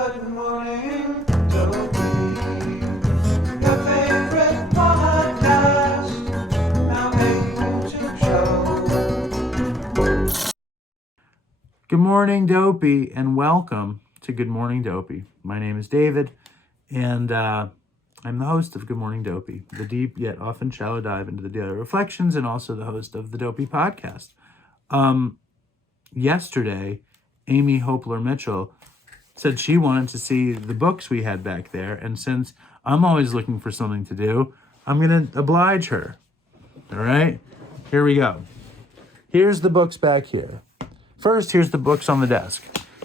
Good morning, Dopey. Your favorite podcast. Now a YouTube show. Good morning, Dopey, and welcome to Good Morning Dopey. My name is David, and I'm the host of Good Morning Dopey, the deep yet often shallow dive into the daily reflections, and also the host of the Dopey podcast. Yesterday, Amy Hopler Mitchell said she wanted to see the books we had back there, and since I'm always looking for something to do, I'm going to oblige her. All right? Here we go. Here's the books back here. First, here's the books on the desk.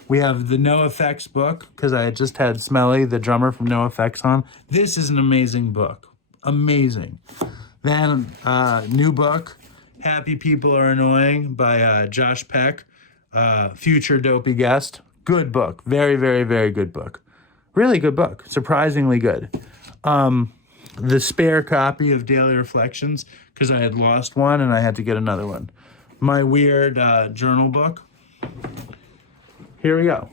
We have the No Effects book, because I had just had Smelly, the drummer from No Effects, on. This is an amazing book. Amazing. Then, new book, Happy People Are Annoying by Josh Peck, future Dopey guest. Good book. Very, very, very good book. Really good book. Surprisingly good. The spare copy of Daily Reflections, because I had lost one and I had to get another one. My weird journal book. Here we go.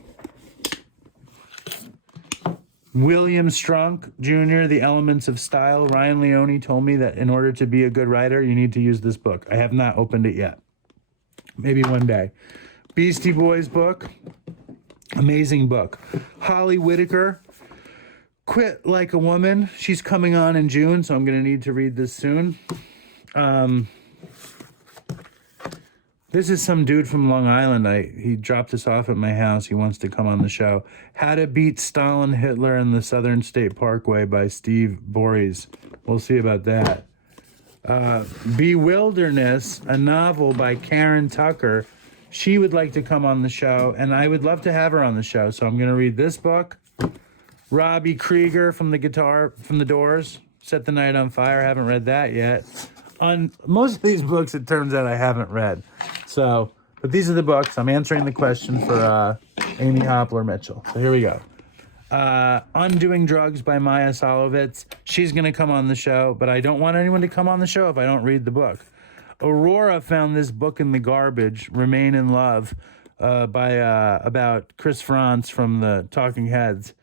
William Strunk Jr., The Elements of Style. Ryan Leone told me that in order to be a good writer, you need to use this book. I have not opened it yet. Maybe one day. Beastie Boys book. Amazing book. Holly Whitaker, Quit Like a Woman. She's coming on in June, so I'm going to need to read this soon. This is some dude from Long Island. He dropped this off at my house. He wants to come on the show. How to Beat Stalin, Hitler, and the Southern State Parkway by Steve Bories. We'll see about that. Bewilderness, a novel by Karen Tucker. She would like to come on the show, and I would love to have her on the show. So I'm going to read this book. Robbie Krieger from the Doors, Set the Night on Fire. I haven't read that yet. On most of these books, it turns out I haven't read. So, but these are the books. I'm answering the question for Amy Hopler Mitchell. So here we go. Undoing Drugs by Maya Solovitz. She's going to come on the show, but I don't want anyone to come on the show if I don't read the book. Aurora found this book in the garbage, Remain in Love, about Chris Frantz from the Talking Heads.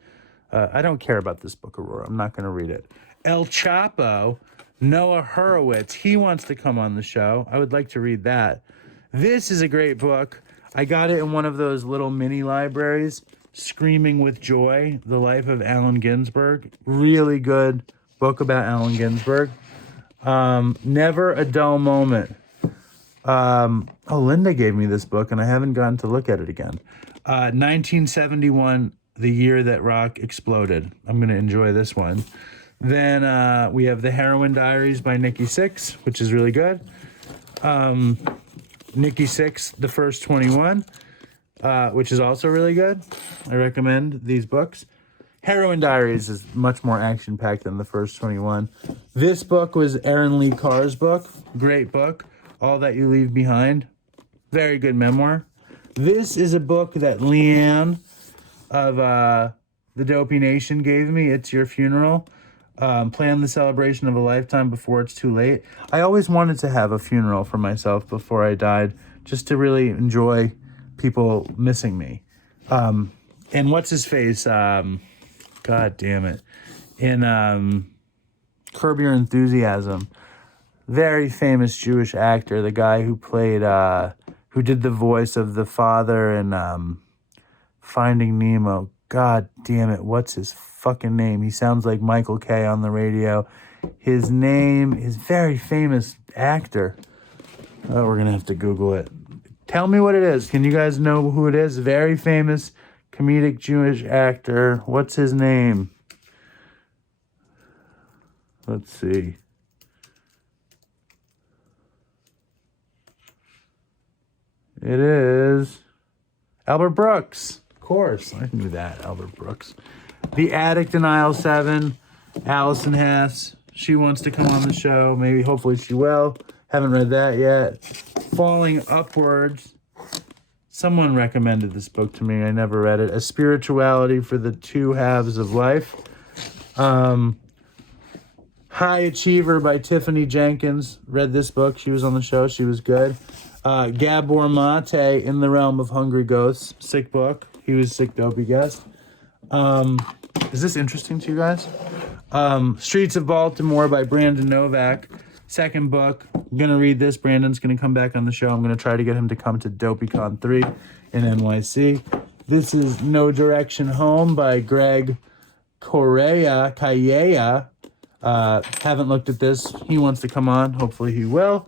I don't care about this book, Aurora. I'm not going to read it. El Chapo, Noah Horowitz. He wants to come on the show. I would like to read that. This is a great book. I got it in one of those little mini libraries, Screaming with Joy, The Life of Allen Ginsberg. Really good book about Allen Ginsberg. Never a Dull Moment. Linda gave me this book, and I haven't gotten to look at it again. 1971, The Year That Rock Exploded. I'm going to enjoy this one. Then we have The Heroin Diaries by Nikki Sixx, which is really good. Nikki Sixx, The First 21, which is also really good. I recommend these books. Heroin Diaries is much more action-packed than The First 21. This book was Erin Lee Carr's book. Great book. All That You Leave Behind. Very good memoir. This is a book that Leanne of the Dopey Nation gave me. It's Your Funeral. Plan the celebration of a lifetime before it's too late. I always wanted to have a funeral for myself before I died, just to really enjoy people missing me. And what's his face? God damn it. In Curb Your Enthusiasm, very famous Jewish actor, the guy who played, who did the voice of the father in Finding Nemo. God damn it, what's his fucking name? He sounds like Michael K. on the radio. His name is very famous actor. Oh, we're going to have to Google it. Tell me what it is. Can you guys know who it is? Very famous comedic Jewish actor. What's his name? Let's see. It is Albert Brooks. Of course, I knew that, Albert Brooks. The Addict in Aisle 7, Allison Hess. She wants to come on the show. Maybe, hopefully she will. Haven't read that yet. Falling Upwards. Someone recommended this book to me. I never read it. A Spirituality for the Two Halves of Life. High Achiever by Tiffany Jenkins. Read this book. She was on the show. She was good. Gabor Mate, In the Realm of Hungry Ghosts. Sick book. He was sick dopey guest. Is this interesting to you guys? Streets of Baltimore by Brandon Novak. Second book. I'm going to read this. Brandon's going to come back on the show. I'm going to try to get him to come to DopeyCon 3 in NYC. This is No Direction Home by Greg Correa. Haven't looked at this. He wants to come on. Hopefully he will.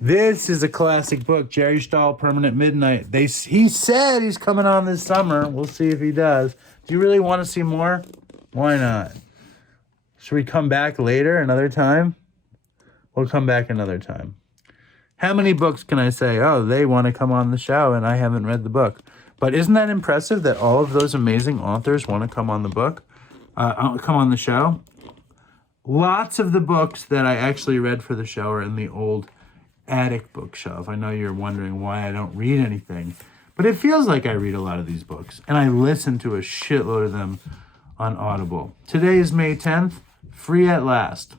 This is a classic book. Jerry Stahl, Permanent Midnight. He said he's coming on this summer. We'll see if he does. Do you really want to see more? Why not? Should we come back later, another time? We'll come back another time. How many books can I say, oh, they want to come on the show and I haven't read the book? But isn't that impressive that all of those amazing authors want to come on the book? Come on the show? Lots of the books that I actually read for the show are in the old attic bookshelf. I know you're wondering why I don't read anything, but it feels like I read a lot of these books, and I listen to a shitload of them on Audible. Today is May 10th, Free at Last.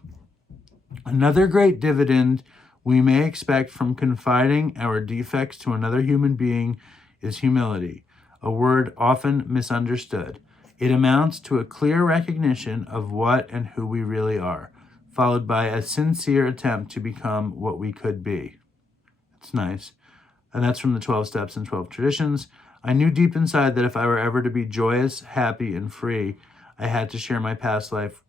Another great dividend we may expect from confiding our defects to another human being is humility, a word often misunderstood. It amounts to a clear recognition of what and who we really are, followed by a sincere attempt to become what we could be. It's nice. And that's from the 12 Steps and 12 Traditions. I knew deep inside that if I were ever to be joyous, happy, and free, I had to share my past life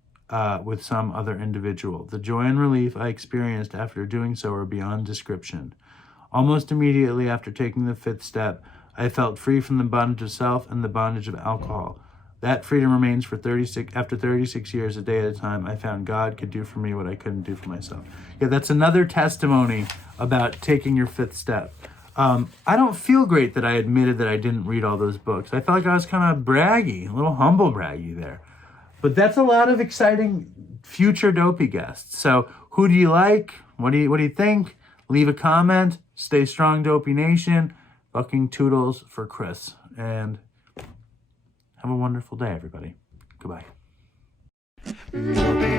with some other individual. The joy and relief I experienced after doing so are beyond description. Almost immediately after taking the fifth step, I felt free from the bondage of self and the bondage of alcohol. That freedom remains for 36 years, a day at a time. I found God could do for me what I couldn't do for myself. Yeah, that's another testimony about taking your fifth step. I don't feel great that I admitted that I didn't read all those books. I felt like I was kind of braggy, a little humble braggy there. But that's a lot of exciting future Dopey guests. So who do you like? What do you think? Leave a comment. Stay strong, Dopey Nation. Fucking toodles for Chris. And have a wonderful day, everybody. Goodbye. Dopey